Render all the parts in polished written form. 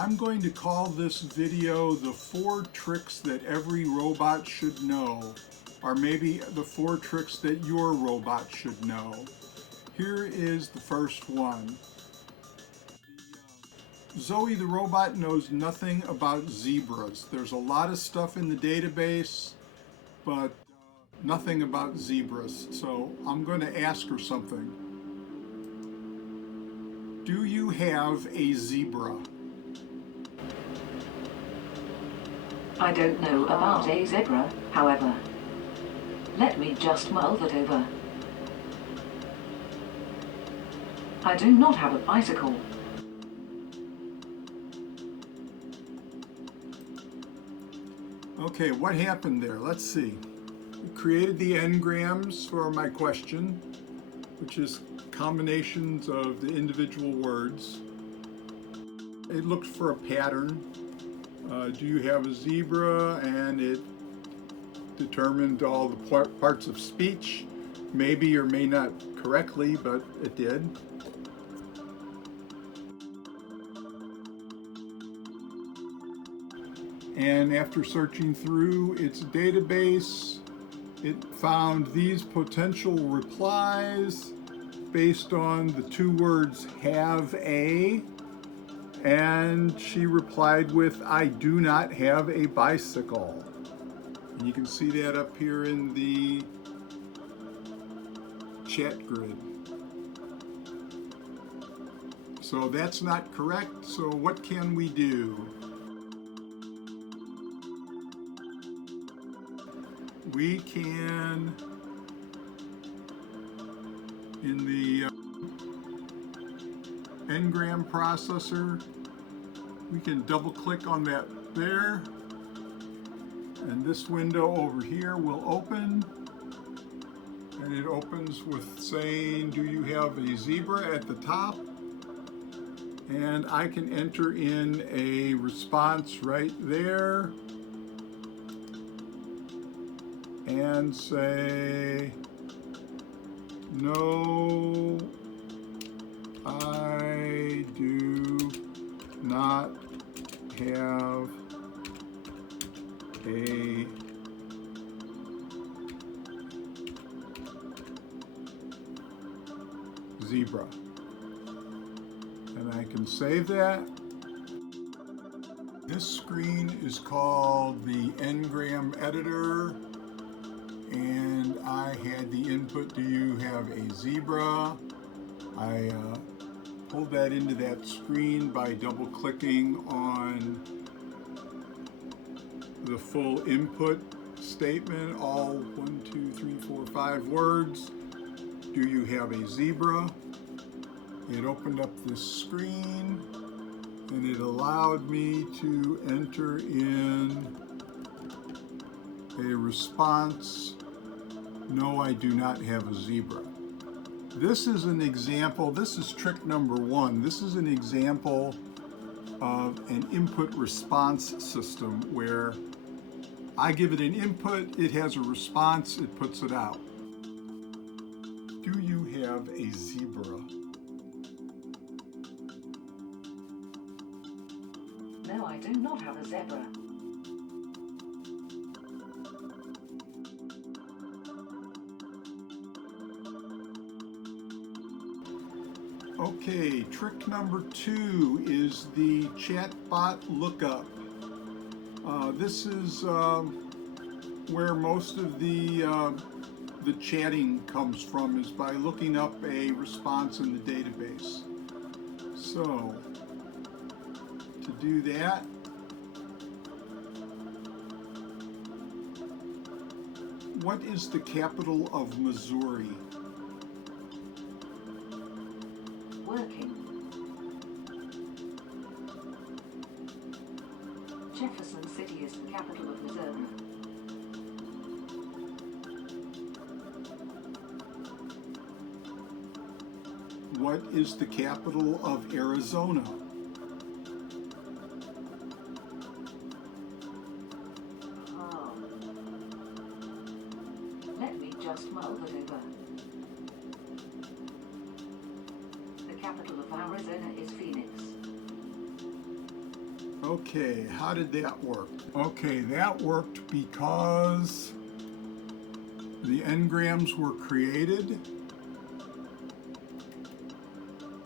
I'm going to call this video the 4 tricks that every robot should know, or maybe the 4 tricks that your robot should know. Here is the first one. Zoe the Robot knows nothing about zebras. There's a lot of stuff in the database, but nothing about zebras. So I'm going to ask her something. Do you have a zebra? I don't know about a zebra, however. Let me just mull that over. I do not have a bicycle. Okay, what happened there? Let's see. We created the n-grams for my question, which is combinations of the individual words. It looked for a pattern. Do you have a zebra? And it determined all the parts of speech, maybe or may not correctly, but it did. And after searching through its database, it found these potential replies based on the 2 words have a, and she replied with, I do not have a bicycle. And you can see that up here in the chat grid. So that's not correct, so what can we do? We can, in the n-gram processor, we can double click on that there, and this window over here will open, and it opens with saying, do you have a zebra at the top? And I can enter in a response right there and say, no, I do not have a zebra. And I can save that. This screen is called the n-gram editor. And I had the input, do you have a zebra? I pulled that into that screen by double clicking on the full input statement, all 1, 2, 3, 4, 5 words. Do you have a zebra? It opened up this screen and it allowed me to enter in a response. No, I do not have a zebra. This is an example, this is trick number 1. This is an example of an input response system where I give it an input, it has a response, it puts it out. Do you have a zebra? No, I do not have a zebra. Okay, trick number 2 is the chatbot lookup. This is where most of the chatting comes from, is by looking up a response in the database. So, to do that, what is the capital of Missouri? Working. Jefferson City is the capital of Missouri. What is the capital of Arizona? Let me just mull that over. The capital of Arizona is Phoenix. Okay, how did that work? Okay, that worked because the n-grams were created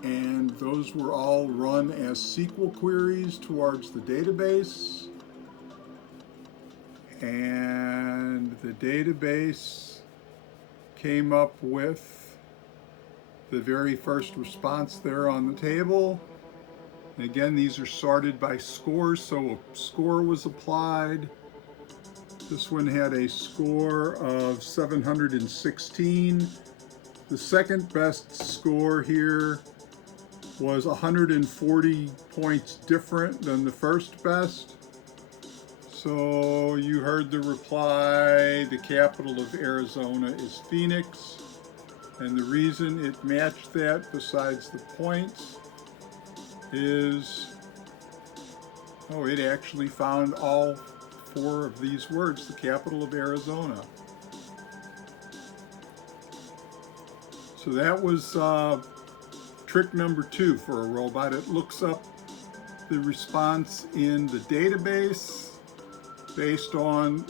and those were all run as SQL queries towards the database, and the database came up with the very first response there on the table. And again, these are sorted by scores, so a score was applied. This one had a score of 716. The second best score here was 140 points different than the first best. So you heard the reply, the capital of Arizona is Phoenix. And the reason it matched that, besides the points, is, oh, it actually found all four of these words, the capital of Arizona. So that was trick number 2 for a robot. It looks up the response in the database based on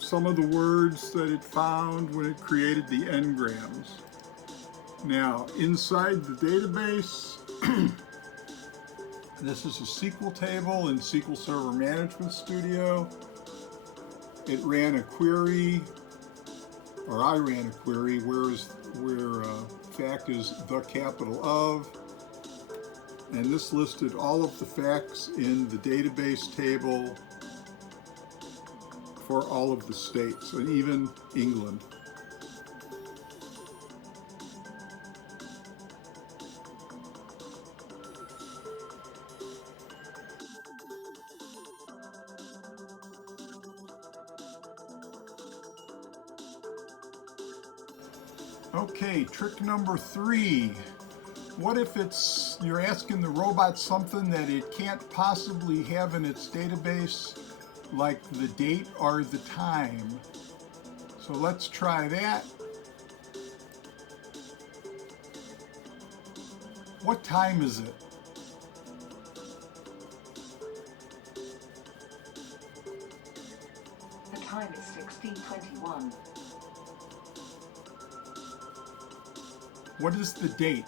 some of the words that it found when it created the n-grams. Now, inside the database, this is a SQL table in SQL Server Management Studio. It ran a query, or I ran a query, where fact is the capital of, and this listed all of the facts in the database table for all of the states, and even England. Okay, trick number 3. What if you're asking the robot something that it can't possibly have in its database, like the date or the time? So let's try that. What time is it? The time is 16:21. What is the date?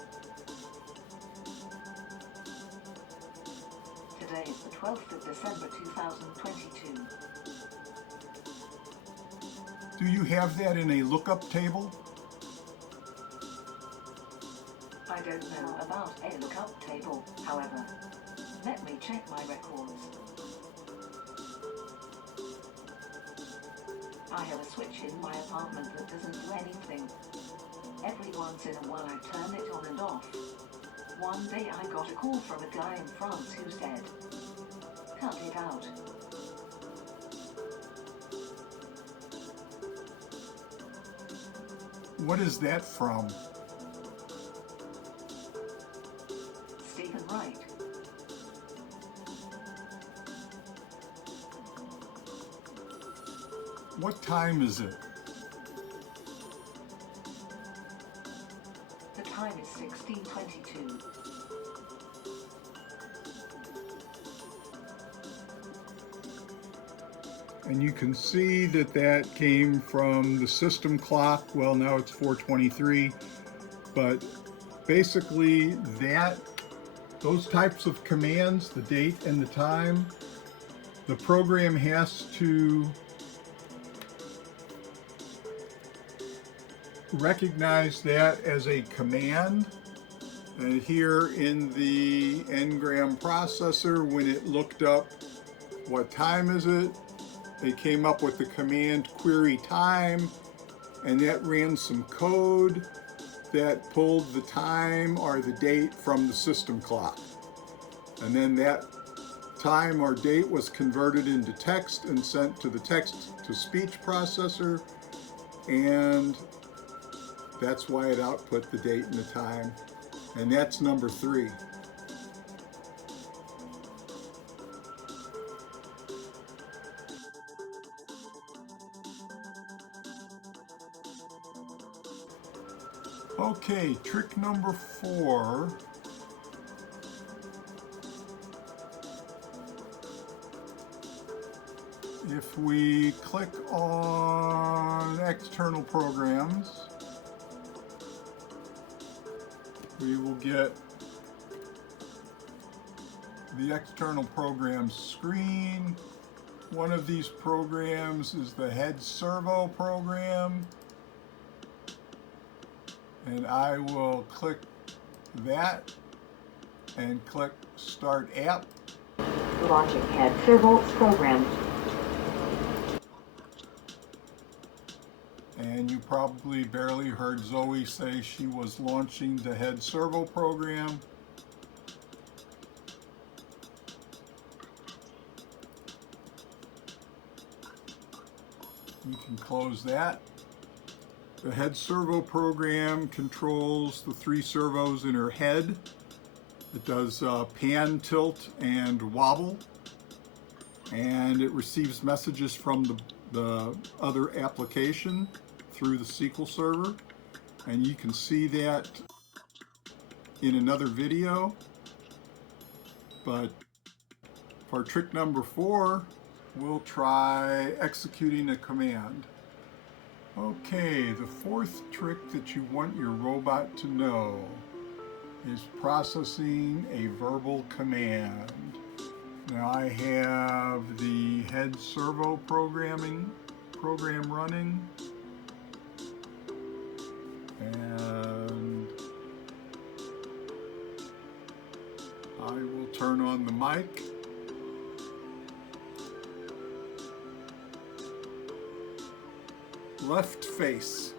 Today is the 12th of December 2022. Do you have that in a lookup table? I don't know about a lookup table, however. Let me check my records. I have a switch in my apartment that doesn't do anything. Every once in a while I turn it on and off. One day I got a call from a guy in France who said, "Cut it out." What is that from? Stephen Wright. What time is it? The time is 16:22. And you can see that that came from the system clock. Well, now it's 4:23, but basically those types of commands, the date and the time, the program has to recognize that as a command. And here in the n-gram processor, when it looked up what time is it, they came up with the command query time, and that ran some code that pulled the time or the date from the system clock. And then that time or date was converted into text and sent to the text-to-speech processor, and that's why it output the date and the time. And that's number 3. Okay, trick number 4. if we click on external programs, we will get the external programs screen. One of these programs is the head servo program, and I will click that and click Start App. Launching head servo program. And you probably barely heard Zoe say she was launching the head servo program. You can close that. The head servo program controls the 3 servos in her head. It does pan, tilt, and wobble. And it receives messages from the other application through the SQL server. And you can see that in another video. But for trick number 4, we'll try executing a command. Okay, the 4th trick that you want your robot to know is processing a verbal command. Now I have the head servo program running, and I will turn on the mic. Left face.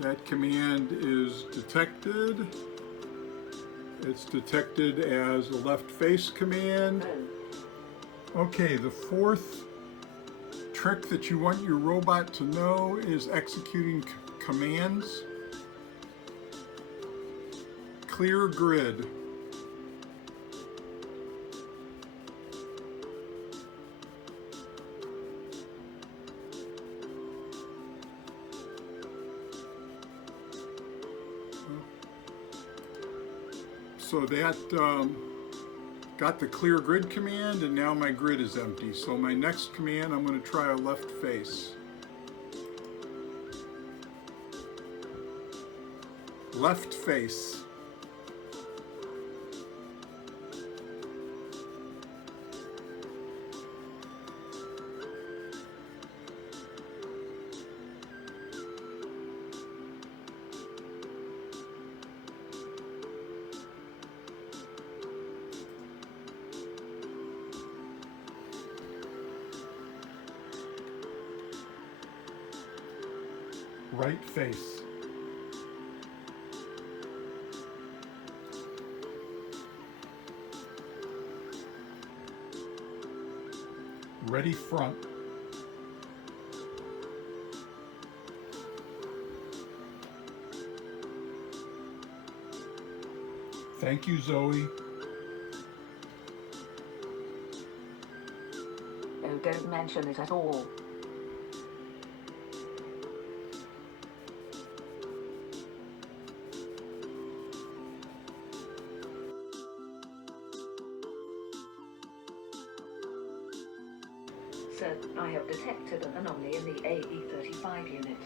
That command is detected. It's detected as a left face command. Okay, the 4th trick that you want your robot to know is executing commands. Clear grid. So that got the clear grid command, and now my grid is empty. So my next command, I'm going to try a left face. Left face. Right face. Ready front. Thank you, Zoe. Oh, don't mention it at all. Sir, I have detected an anomaly in the AE35 unit.